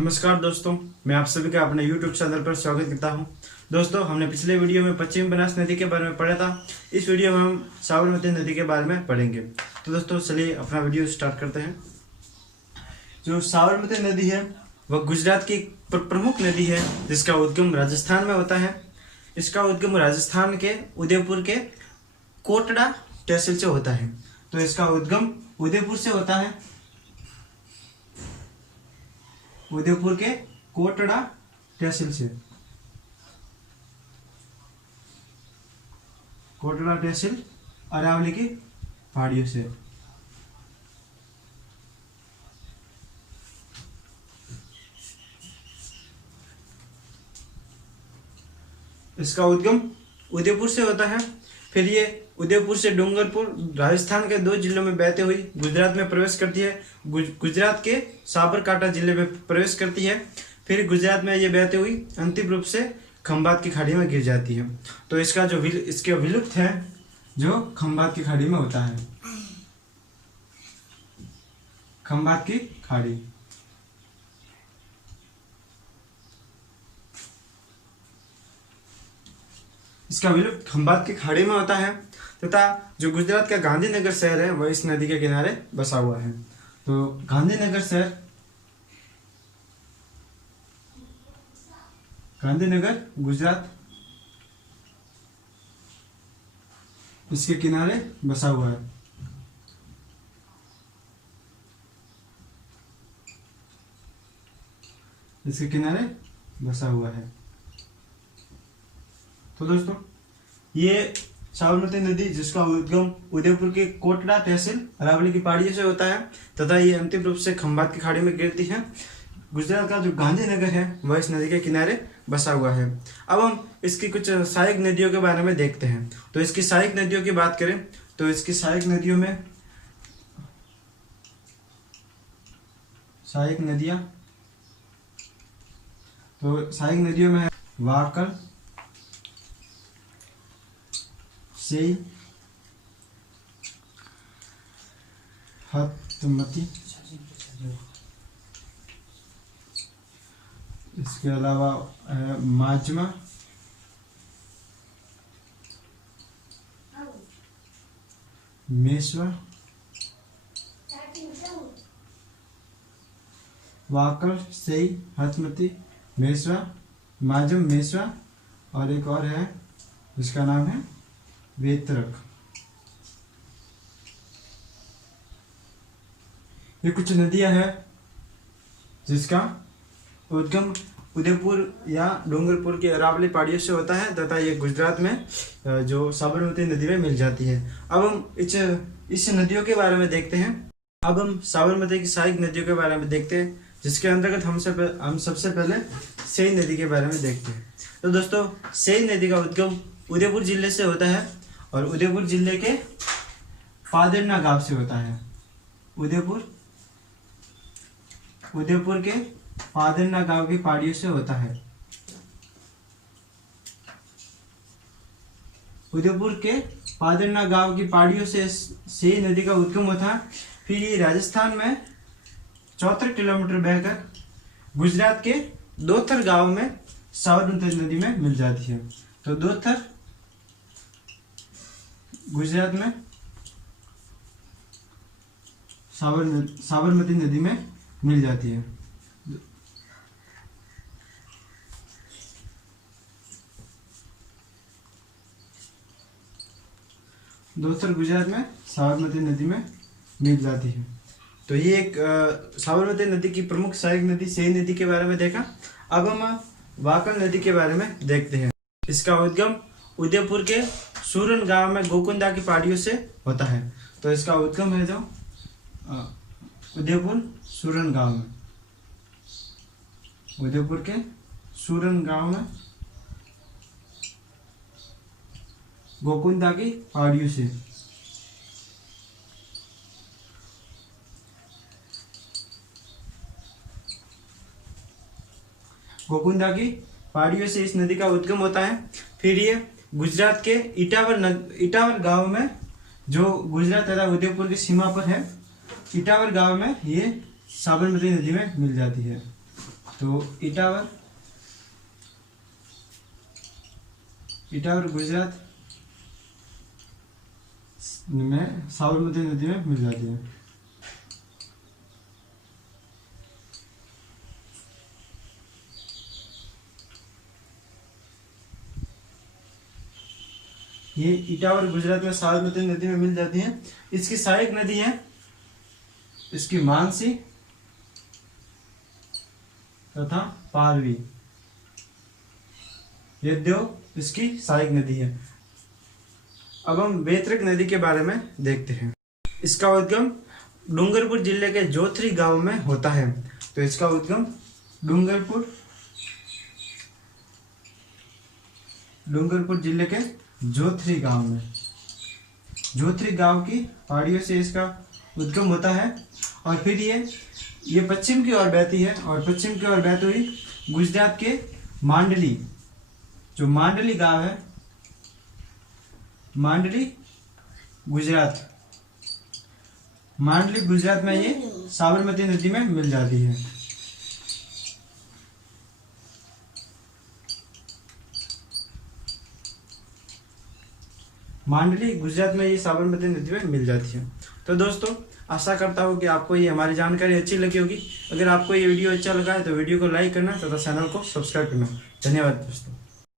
नमस्कार दोस्तों, मैं आप सभी का अपने YouTube चैनल पर स्वागत करता हूं। दोस्तों, हमने पिछले वीडियो में पश्चिम बनास नदी के बारे में पढ़ा था। इस वीडियो में हम साबरमती नदी के बारे में पढ़ेंगे। तो दोस्तों, चलिए अपना वीडियो स्टार्ट करते हैं। जो साबरमती नदी है वह गुजरात की प्रमुख नदी है, जिसका उद्गम राजस्थान में होता है। इसका उद्गम राजस्थान के उदयपुर के कोटड़ा तहसील से होता है। तो इसका उद्गम उदयपुर से होता है, उदयपुर के कोटड़ा तहसील से, कोटड़ा तहसील अरावली की पहाड़ियों से। इसका उद्गम उदयपुर से होता है। फिर ये उदयपुर से डूंगरपुर राजस्थान के 2 जिलों में बहते हुई गुजरात में प्रवेश करती है। गुजरात के साबरकांठा जिले में प्रवेश करती है। फिर गुजरात में ये बहते हुई अंतिम रूप से खंभात की खाड़ी में गिर जाती है। तो इसका जो इसके विलुप्त है जो खंभात की खाड़ी में होता है, खंभात की खाड़ी। इसका विलुप्त खंभात की खाड़ी में होता है तथा जो गुजरात का गांधीनगर शहर है वह इस नदी के किनारे बसा हुआ है। तो गांधीनगर शहर, गांधीनगर गुजरात, इसके किनारे बसा हुआ है। इसके किनारे बसा हुआ है। तो दोस्तों, ये साबरमती नदी जिसका उद्गम उदयपुर के कोटड़ा तहसील अरावली की पहाड़ियों से होता है तथा ये अंतिम रूप से खंभात की खाड़ी में गिरती है। गुजरात का जो गांधीनगर है वह इस नदी के किनारे बसा हुआ है। अब हम इसकी कुछ सहायक नदियों के बारे में देखते हैं। तो इसकी सहायक नदियों की बात करें तो इसकी सहायक नदियों में सहायक नदियां, तो सहायक नदियों में है वाकल, सेई, हतमती, इसके अलावा माजमा, मेसवा, वाकल, सेई, हतमती, मेसवा, माजम, मेसवा और एक और है जिसका नाम है वेतरक। ये कुछ नदियां हैं जिसका उद्गम उदयपुर या डूंगरपुर की अरावली पहाड़ियों से होता है तथा ये गुजरात में जो साबरमती नदी में मिल जाती है। अब हम इस नदियों के बारे में देखते हैं। अब हम साबरमती की सहायक नदियों के बारे में देखते हैं, जिसके अंतर्गत हम सबसे पहले सेई नदी के बारे में देखते हैं। तो दोस्तों, सेई नदी का उद्गम उदयपुर जिले से होता है और उदयपुर जिले के पादरना गांव से होता है। उदयपुर के पादरना गांव की पहाड़ियों से होता है। उदयपुर के पादरना गांव की पहाड़ियों से सेई नदी का उद्गम होता है। फिर ये राजस्थान में 74 किलोमीटर बहकर गुजरात के दोथर गांव में साबरमती नदी में मिल जाती है। तो दोथर गुजरात में साबरमती नदी में मिल जाती है। दोथर गुजरात में साबरमती नदी में मिल जाती है। तो ये एक साबरमती नदी की प्रमुख सहायक नदी सेई नदी के बारे में देखा। अब हम वाकल नदी के बारे में देखते हैं। इसका उद्गम उदयपुर के सूरन गांव में गोकुंदा की पहाड़ियों से होता है। तो इसका उद्गम है जो उदयपुर सूरन गांव में, उदयपुर के सूरन गांव में गोकुंदा की पहाड़ियों से। गोकुंदा की पहाड़ियों से इस नदी का उद्गम होता है। फिर ये गुजरात के इटावर गांव में, जो गुजरात तथा उदयपुर की सीमा पर है, इटावर गांव में ये साबरमती नदी में मिल जाती है। तो इटावर गुजरात में साबरमती नदी में मिल जाती है। ये इटावर गुजरात में साबरमती नदी में मिल जाती है। इसकी सहायक नदी है इसकी मानसी तथा पारवी, ये दो इसकी सहायक नदी है। अब हम बेतरक नदी के बारे में देखते हैं। इसका उद्गम डूंगरपुर जिले के जोथरी गांव में होता है। तो इसका उद्गम डूंगरपुर जिले के जोथरी गांव में, जोथरी गांव की पहाड़ियों से इसका उद्गम होता है। और फिर ये पश्चिम की ओर बहती है, और पश्चिम की ओर बहती हुई गुजरात के मांडली, जो मांडली गांव है, मांडली गुजरात में ये साबरमती नदी में मिल जाती है। मांडली गुजरात में ये साबरमती नदी में मिल जाती है। तो दोस्तों, आशा करता हूँ कि आपको ये हमारी जानकारी अच्छी लगी होगी। अगर आपको ये वीडियो अच्छा लगा है तो वीडियो को लाइक करना तथा चैनल को सब्सक्राइब करना। धन्यवाद दोस्तों।